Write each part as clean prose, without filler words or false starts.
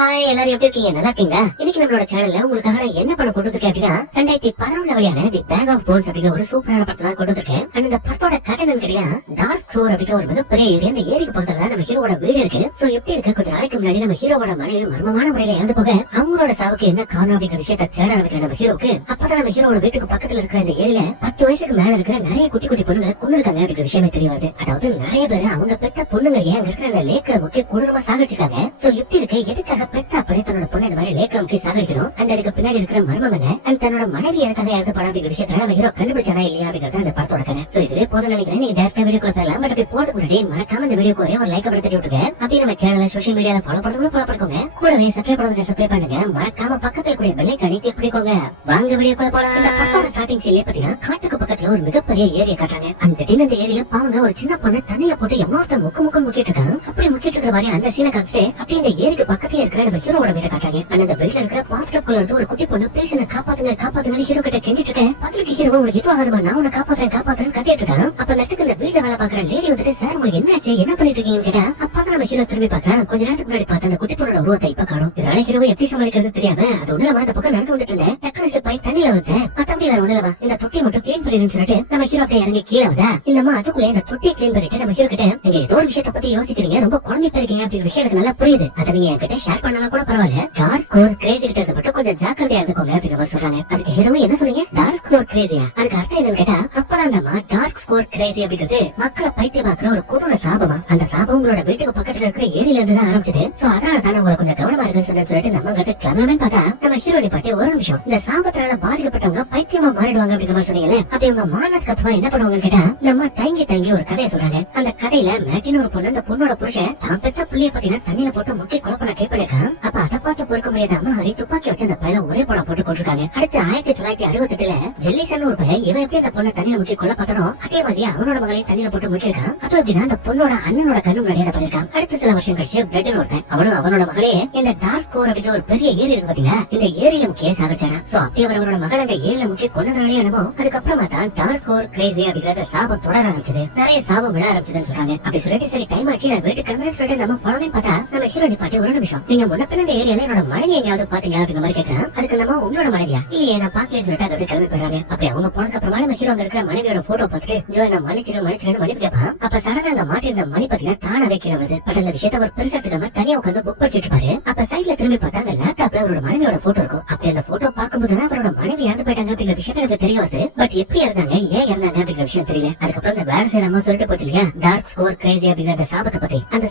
Hi, எல்லாரும் எப்படி இருக்கீங்க? நல்லா இருக்கீங்களா? இன்னைக்கு நம்மளோட சேனல்ல உங்களுக்காக என்ன படம் கொண்டு வந்திருக்கேன் அப்படின்னா 2011 வெளியான தி பேக் ஆஃப் போன்ஸ் அப்படிங்கிற ஒரு சூப்பரான படத்தை தான் கொண்டு வந்திருக்கேன். அண்ட் இந்த படத்தோட கதை என்னன்னு கேட்டீங்கன்னா, டார்க் ஸ்டோர் அப்படிங்கிற ஒரு மிகப்பெரிய ஏரியா, அந்த ஏரிக்கு பக்கத்துல தான் நம்ம ஹீரோட வீடு இருக்கு. சோ எப்படி இருக்கு, கொஞ்சம் நாளைக்கு முன்னாடி நம்ம ஹீரோட மனைவி மர்மமான முறையில இறந்து போக அவங்களோட சாவுக்கு என்ன காரணம் அப்படிங்கிற விஷயத்தை தேட ஆரம்பிக்கிற நம்ம ஹீரோக்கு அப்பதான் நம்ம ஹீரோட வீட்டுக்கு பக்கத்துல இருக்கிற இந்த ஏரியில 10 வயசுக்கு மேல இருக்கிற நிறைய குட்டி குட்டி பொண்ணுங்களை கொண்டு இருக்காங்க அப்படிங்கிற விஷயமே தெரிய வருது. அதாவது நிறைய பேர் அவங்க பெத்த பொண்ணுங்க ஏன் அங்க இருக்கிற அந்த லேக்க முக்கிய கொடூரமா சாகடிச்சிருக்காங்க. சோ எப்படி இருக்கு, எதுக்காக பெத்த அப்படி தன்னோட பொண்ணு இந்த மாதிரி லேக்க முக்கிய சாகடிக்கணும், அண்ட் அதுக்கு பின்னாடி இருக்கிற மர்மம் என்ன, அண்ட் தன்னோட மனைவி எதுக்காக இறந்து படம் அப்படிங்கிற விஷயத்த நம்ம ஹீரோ கண்டுபிடிச்சானா இல்லையா அப்படிங்கறது அந்த படத்தோட கதை. சோ இதுவே போதும் நினைக்கிறேன். நீங்க டேரக்டா வீடியோக்குள்ள போகலாம். பட் அப்படி போறதுக்கு முன்னாடி மறக்காம இந்த வீடியோக்கு ஒரே ஒரு லைக் அப்படி தட்டி விட்டுருங்க. அப்படியே நம்ம சேனலை சோஷியல் மீடியால ஃபாலோ பண்ணிக்கோங்க. கூடவே சப்ஸ்கிரைப் பண்ணுங்க. மறக்காம பக்கத்துல கூடிய பெல் ஐகானை கிளிக் பண்ணிக்கோங்க. வாங்க வீடியோக்குள்ள போலாம். இந்த படத்தோட ஸ்டார்டிங் சீன்ல பாத்தீங்கன்னா காட்டுக்கு பக்கத்துல ஒரு மிகப்பெரிய ஏரியா காட்டுறாங்க. அந்த ஏரியில பாவங்க ஒரு சின்ன பொண்ணு தண்ணியில போட்டு எவ்வளவு முக்கு முக்கிட்டு இருக்காங்க. அப்படி முக்கிட்டு இருக்கிற மாதிரி அந்த சீனை காமிச்சு அப்படியே இந்த ஏரிக்கு பக்கத்துல இருக்கிற நம்ம ஹீரோட வீட்டை காட்டுறாங்க. அந்த வீட்டுல இருக்கிற பாத்ரூம்குள்ள இருந்து ஒரு குட்டி பொண்ணு பேசின காப்பாத்துங்க ஹீரோ கிட்ட கெஞ்சிட்டு இருக்கேன். பதிலுக்கு ஹீரோ உங்களுக்கு இது ஆகாதுமா, நான் உன்னை காப்பாத்துறேன் கத்திட்டு இருக்கான். அப்ப நட்டுக்கு இந்த வீட்டுல வேலை பாக்குற லேடி வந்துட்டு, சார் உங்களுக்கு என்ன ஆச்சு, என்ன பண்ணிட்டு இருக்கீங்கன்னு கேட்டா, அப்பதான் நம்ம ஹீரோ திரும்பி பார்க்கலாம். கொஞ்ச நேரத்துக்கு முன்னாடி பார்த்த அந்த குட்டி பொண்ணோட உருவத்தை இப்ப காணும். இதனால ஹீரோவை எப்படி சமாளிக்கிறது தெரியாம அது ஒண்ணுலமா இந்த பக்கம் நடந்து வந்துட்டு இருந்தேன். டக்குனு ஸ்லிப் ஆகி தண்ணியில விழுந்தேன். மத்தபடி வேற ஒண்ணுலமா இந்த தொட்டியை மட்டும் கிளீன் பண்ணிடுன்னு சொல்லிட்டு நம்ம ஹீரோ அப்படியே இறங்கி கீழே வந்தா, இந்தமா அதுக்குள்ளே இந்த தொட்டியை கிளீன் பண்ணிட்டு நம்ம ஹீரோ கிட்ட, நீங்க ஏதோ ஒரு விஷயத்தை பத்தி யோசிக்கிறீங்க, ரொம்ப குழம்பிட்டு இருக்கீங்க அப்படின்ற விஷயம் எனக்கு நல்லா புரியுது. அதை நீங்க என்கிட்ட ஷேர் பண்ணலாம் கூட பரவாயில்ல. டார்க் ஸ்கோர் கிரேசி கிட்ட இருந்து மட்டும் கொஞ்சம் ஜாக்கிரதையா இருந்துக்கோங்க அப்படின்ற மாதிரி சொல்றாங்க. அதுக்கு ஹீரோ என்ன சொன்னீங்க, டார்க் ஸ்கோர் கிரேசியா? அதுக்கு அர்த்தம் என்னன்னு கேட்டா, அப்பதான் அந்தமா டார்க் ஸ்கோர் கிரேசி அப்படிங்கிறது மக்களை பைத்தியமாக்குற ஒரு கொடூர சாபமா. அந்த சாபம் உங்களோட வீட்டுக்கு பக்கத்துல இருக்கிற ஏரியில இருந்து தான் ஆரம்பிச்சது. சோ அதனால தான் உங்களை கொஞ்சம் கவனமா இருக்குன்னு சொல்லிட்டு நம்ம கிட்ட கிளம்பலாம்னு பார்த்தா நம்ம ஹீரோனி பாட்டி ஒரு நிமிஷம், இந்த சாபத்தால பாதிக்கப்பட்டவங்க பைத்தியமா மாறிடுவாங்க அப்படிங்கிற மாதிரி சொன்னீங்கல்ல, அப்படி அவங்க மாறினதுக்கு அப்புறமா என்ன பண்ணுவாங்கன்னு கேட்டா, நம்ம தயங்கி ஒரு கதையை சொல்றாங்க. அந்த கதையில மேட்டின்னு ஒரு பொண்ணு, அந்த பொண்ணோட புருஷன் தான் பெத்த புள்ளிய பாத்தீங்கன்னா தண்ணியில போட்டு முக்கிய குழப்பம் கேட்பிருக்கான். அப்ப அதை பார்த்து பொறுக்க முடியாத அம்மா ஹரி துப்பாக்கி வச்சு அந்த பையனை ஒரே போட போட்டு கொண்டிருக்காங்க. அடுத்து 1968 ஜெல்லிசன் ஒரு பையன் இவன் எப்படி அந்த பொண்ணை தண்ணியில முக்கிய கொல்ல பார்த்தனோ அதே மாதிரி அவனோட மகளையும் தண்ணியில போட்டு முக்கியிருக்கான். அப்ப எப்படின்னா அந்த பொண்ணோட அண்ணனோட கண்ணு முன்னாடியே பண்ணிருக்கான். அடுத்த சில வருஷம் கழிச்சு பிரெட்னு ஒருத்தன் அவனோட மகளே இந்த டார்க் ஸ்கோர் அப்படிங்கிற ஒரு பெரிய ஏரி இருக்கு பாத்தீங்களா, இந்த ஏரியில முக்கிய சாகடிச்சானா. சோ அப்படி அவரோட மகள் அந்த ஏரியில முக்கிய கொண்டதுனாலே என்னமோ அதுக்கப்புறமா தான் டார்க் ஸ்கோர் கிரேசி அப்படிங்கிற சாபம் தொடர ஆரம்பிச்சது. நிறைய சாபம் விழ ஆரம்பிச்சதுன்னு சொல்றாங்க. அப்படி சொல்லிட்டு சரி டைம் ஆச்சு, நான் வீட்டுக்கு கிளம்புறேன்னு சொல்லிட்டு நம்ம போனவே பார்த்தா நம்ம ஹீரோனி பாட்டி ஒரு நிமிஷம், நீங்க முன்னப்பின் இந்த ஏரியால என்னோட மனைவி எங்கயாவது பாத்தீங்களா அப்படிங்கிற மாதிரி கேட்கறான். அதுக்கு நம்ம உங்களோட மனைவியா, இல்லையே நான் பாக்கலன்னு சொல்லிட்டு அதை கிளம்பி போயிடுறாங்க. அப்படி அவங்க போனதுக்கு அப்புறமா நம்ம ஹீரோ அங்க இருக்கிற மனைவியோட போட்டோ பார்த்துட்டு ஜோ நான் மன்னிச்சிடும் மன்னிப்பு கேட்பான். அப்ப சடனா அங்க மாட்டிருந்த மணி பாத்தீங்கன்னா தானாவே கீழே வருது. பட் அந்த விஷயத்த அவர் பெருசா எடுத்துக்காம தனியா உட்காந்து புக் படிச்சிட்டு இருப்பாரு. அப்ப சைட்ல திரும்பி பார்த்தா அந்த லேப்டாப்ல அவரோட மனைவியோட போட்டோ இருக்கும். அப்படி அந்த போட்டோ பார்க்கும்போது அவரோட மனைவி இறந்து போயிட்டாங்க அப்படிங்கிற விஷயம் எனக்கு தெரிய வருது. பட் எப்படி இருந்தாங்க, ஏன் இருந்தாங்க அப்படிங்கிற விஷயம் தெரியல. அதுக்கப்புறம் இந்த வேலை செய்யறாம சொல்லிட்டு போச்சு இல்லையா டார்க் ஸ்கோர் கிரேசி அப்படிங்கிற அந்த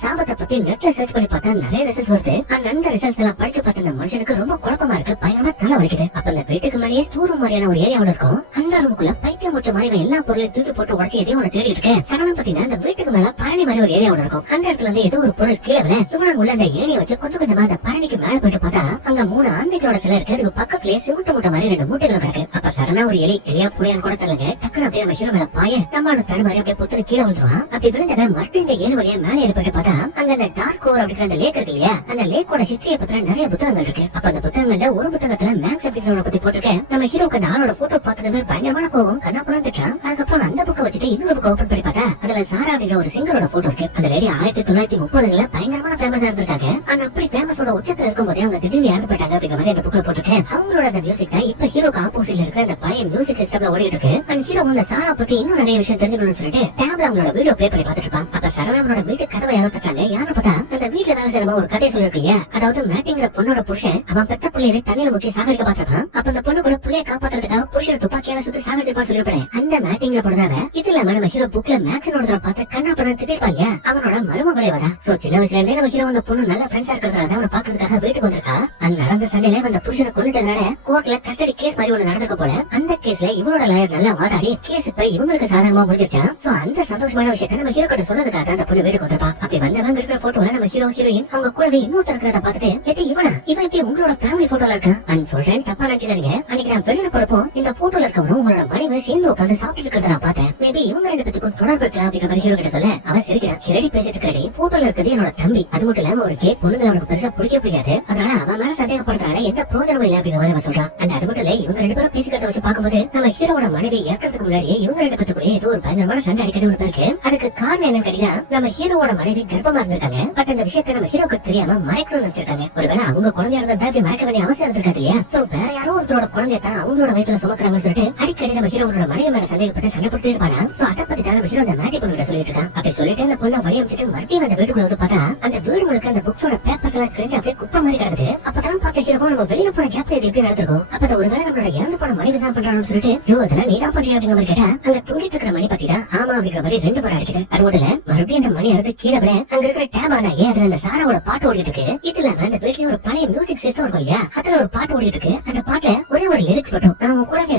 சாபத்தை பத்தி நெட்ல சர்ச் பண்ணி பார்த்தா நிறைய ரிசல்ட்ஸ் வருது. அந்த ரிசல்ட்ஸ் எல்லாம் படிச்சு பார்த்த அந்த மனுஷனுக்கு ரொம்ப குழப்பமா இருக்கு, பயங்கரமா தலை வலிக்குது. அப்ப அந்த வீட்டுக்கு மேலேயே ஸ்டோர் ரூம் மாதிரியான ஒரு ஏரியாவோட இருக்கும். அந்த ரூமுக்குள்ள பைத்தியம் முடிச்ச மாதிரி எல்லா பொருளையும் தூக்கி போட்டு உடச்சி எதையும் ஒண்ணு தேடிட்டு இருக்கேன். சடனா பாத்தீங்கன்னா அந்த வீட்டுக்கு மேல பழனி மாதிரி ஒரு ஏரியாவோட இருக்கும். அந்த இடத்துல இருந்து ஏதோ ஒரு பொருள் கீழே விழ இவனுங்க உள்ள அந்த ஏணியை வச்சு கொஞ்சம் கொஞ்சமா அந்த பழனிக்கு மேல போயிட்டு பார்த்தா அங்க 3 ஆந்தைகளோட சிலை இருக்கு. அதுக்கு பக்கத்துலயே சிமெண்ட் மூட்டை மாதிரி 2 மூட்டைகள் கிடக்கு. அப்ப சடனா ஒரு எலியா புளியான்னு கூட தெரியல, டக்குனு அப்படியே நம்ம ஹீரோ மேல பாய நம்மளால தடு மாதிரி அப்படியே புத்தனை கீழே வந்துருவான். அப்படி விழுந்தவன் மறுபடியும் இந்த ஏணி வழியா மேலே ஏறி போயிட்டு பார்த்தா அங்க அந்த டார்க் ஓவர் அப்படிங்கிற அந்த லேக் இருக்கு இல்லையா, அந்த லேக்கோட ஹிஸ்டரியை பத்தின நிறைய புத்தகங்கள் இருக்கு. அப்ப அந்த புத்தகங்கள்ல ஒரு புத்தகத்துல மேக்ஸ் அப்படிங்கிறவனை பத்தி போட்டிருக்கேன். நம்ம ஹீரோக்கு அந்த ஆளோட போட்டோ பார்த்ததுமே பயங்கரமான கோவம், கண்ணாப்பெல்லாம் திட்டான். அதுக்கப்புறம் அந்த புக்கை வச்சுட்டு இன்னொரு புக்கை ஓபன் பண்ணி பார்த்தா அதுல சாரா அப்படிங்கிற ஒரு சிங்கரோட போட்டோ இருக்கு. அந்த லேடி 1930ல பயங்கரமான ஃபேமஸா இருந்திருக்காங்க. ஆனா அப்படி ஃபேமஸோட உச்சத்துல இருக்கும் போதே அவங்க திடீர்னு இறந்து போயிட்டாங்க அப்படிங்கிற மாதிரி அந்த புக்ல போட்டிருக்கேன். அவங்களோட அந்த மியூசிக் தான் இப்ப ஹீரோக்கு ஆப்போசிட்ல இருக்கிற அந்த பழைய மியூசிக் சிஸ்டம்ல ஓடிட்டு இருக்கு. அண்ட் ஹீரோ அந்த சாரா பத்தி இன்னும் நிறைய விஷயம் தெரிஞ்சுக்கணும்னு சொல்லிட்டு டேப்ல அவங்களோட வீடியோ பிளே பண்ணி பார்த்துட்டு இருப்பான். அப்ப சரணா அவரோட வீட்டு கதவை யாரோ தட்டாங்க. யாரும் பார்த்தா அந்த வீட்டுல வேலை செய்யற ஒரு கதை சொல்லிருக்கு இல்லையா, அதாவது மேட்டிங்கிற பொண்ணோட புருஷன் அவன் பெத்த பிள்ளையை தண்ணியில முக்கிய சாகடிக்க பார்த்திருப்பான். அப்ப அந்த பொண்ணு கூட பிள்ளைய காப்பாத்துறதுக்காக புருஷனை துப்பாக்கியால சுட்டு சாகடிச்சிருப்பான்னு சொல்லிருப்பேன். அந்த மேட்டிங்கிற பொண்ணாவ இது இல்லாம நம்ம ஹீரோ புக்ல மேக்ஸனோட பார்த்து கண்ணா படம் திட்டிருப்பா இல்லையா, அவனோட மருமகளே வதா. சோ சின்ன வயசுல இருந்தே நம்ம ஹீரோ அந்த பொண்ணு நல்ல ஃப்ரெண்ட்ஸா இருக்கிறதுனால அவனை பாக்குறதுக்காக வீட்டுக்கு வந்திருக்கா. அந்த நடந்த சண்டையில அந்த புருஷனை கொண்டுட்டதுனால கோர்ட்ல கஸ்டடி கேஸ் மாதிரி ஒண்ணு நடந்திருக்க போல. அந்த கேஸ்ல இவனோட லாயர் நல்லா வாதாடி கேஸ் இப்ப இவங்களுக்கு சாதகமா முடிஞ்சிருச்சான். சோ அந்த சந்தோஷமான விஷயத்த நம்ம ஹீரோ கிட்ட சொல்றதுக்காக அந்த பொண்ணு வீட்டுக்கு வந்திருப்பா. அப்படி வந்தவங்க இருக்கிற போட்டோல நம்ம ஹீரோ ஹீரோயின் அவங்க கூடவே இன்னொருத்தர் இருக்கிறத பார்த்துட்டு எது இவனா இவன் இப்படி உங்களோட ஃபேமிலி போட்டோல இருக்கான் அண்ட் சொல்றேன் தப்பா நினைச்சிடாதீங்க. அன்னைக்கு நான் வெளியில போறப்போ இந்த போட்டோல இருக்கவரும் உங்களோட மனைவி சேர்ந்து உட்காந்து சாப்பிட்டு இருக்கிறத நான் பார்த்தேன். மேபி இவங்க ரெண்டு பேத்துக்கும் தொடர்பு இருக்கலாம் அப்படிங்கிற மாதிரி ஹீரோ கிட்ட சொல்ல அவன் சிரிக்கிறான். ஹிரடி பேசிட்டு இருக்காடி போட்டோல இருக்கிறது என்னோட தம்பி. அது மட்டும் இல்லாம ஒரு கேக் பொண்ணுங்க அவனுக்கு பெருசா பிடிக்காது. அதனால அவன் மேல சந்தேகப்படுறதுனால எந்த பிரோஜனமும் இல்ல அப்படிங்கிற மாதிரி அவன் சொல்றான். அண்ட் அது மட்டும் இல்ல இவங்க ரெண்டு பேரும் பேசிக்கிறத வச்சு பார்க்கும்போது நம்ம ஹீரோட மனைவி இறக்கிறதுக்கு முன்னாடியே இவங்க ரெண்டு பேத்துக்குள்ளே ஏதோ ஒரு பயங்கரமான சண்டை அடிக்கடி ஒன்று இருக்கு. அதுக்கு காரணம் என்னன்னு கேட்டீங்கன்னா நம்ம ஹீரோட மனைவி கர்ப்பமா இருந்திருக்காங்க. பட் அந்த விஷயத்தை நம்ம ஹீரோக்கு தெரியாம மறைக்கணும்னு நினைச்சிருக்காங்க. ஒருவேளை அவங்க குழந்தையா இருந்தா இப்படி மறைக்க வேண்டிய அவசியம் இருக்காது இல்லையா? சோ வேற யாரோ ஒருத்தரோட குழந்தைய தான் அவங்களோட வயித்துல சுமக்கிறாங்கன்னு சொல்லிட்டு அடிக்கடி நம்ம ஹீரோட மனைவி மேல சந்தேகப்பட்டு சண்டை போட்டு இருப்பானா. சோ அதை பத்தி தான் நம்ம ஹீரோ அந்த மேட்டி பொண்ணு கிட்ட சொல்லிட்டு இருக்கான். அப்படி சொல்லிட்டு அந்த பொண்ணை வழி அமைச்சிட்டு மறுபடியும் அந்த வீட்டுக்குள்ள வந்து பார்த்தா அந்த வீடு முழுக்க அந்த புக்ஸோட பேப்பர்ஸ் எல்லாம் கிழிஞ்சு அப்படியே குப்பை மாதிரி கிடக்குது. அப்பதான் பார்த்த ஹீரோ நம்ம வெளியில போன கேப்ல இது எப்படி நடந்திருக்கும். அப்ப ஒருவேளை நம்மளோட இறந்து போன மனைவி தான் பண்றான்னு சொல்லிட்டு ஜோ அதெல்லாம் நீ தான் பண்றியா அப்படிங்கிற மாதிரி கேட்டா அங்க தொங்கிட்டு இருக்கிற மணி பாத்தீங்கன்னா ஆமா அப்படிங்கிற மாதிரி ரெண்டு பேரும் அடிக்குது. அது மட்டும் இல்ல மறுபடியும் அந்த மணி அறுத்து கீழே விட அங்க இருக்கிற டேப் ஆனா ஏன் அதுல அந்த சாராவோட பாட்டு ஓடிட்டு இருக்கு. இது இல்லாம அந்த வீட்லயே ஒரு பழைய மியூசிக் சிஸ்டம் இருக்கும் இல்லையா? அதுல ஒரு பாட்டு ஓடிட்டு இருக்கு. அந்த பாட்டுல ஒரே ஒரு லிரிக்ஸ் மட்டும் நான் உன் கூடவே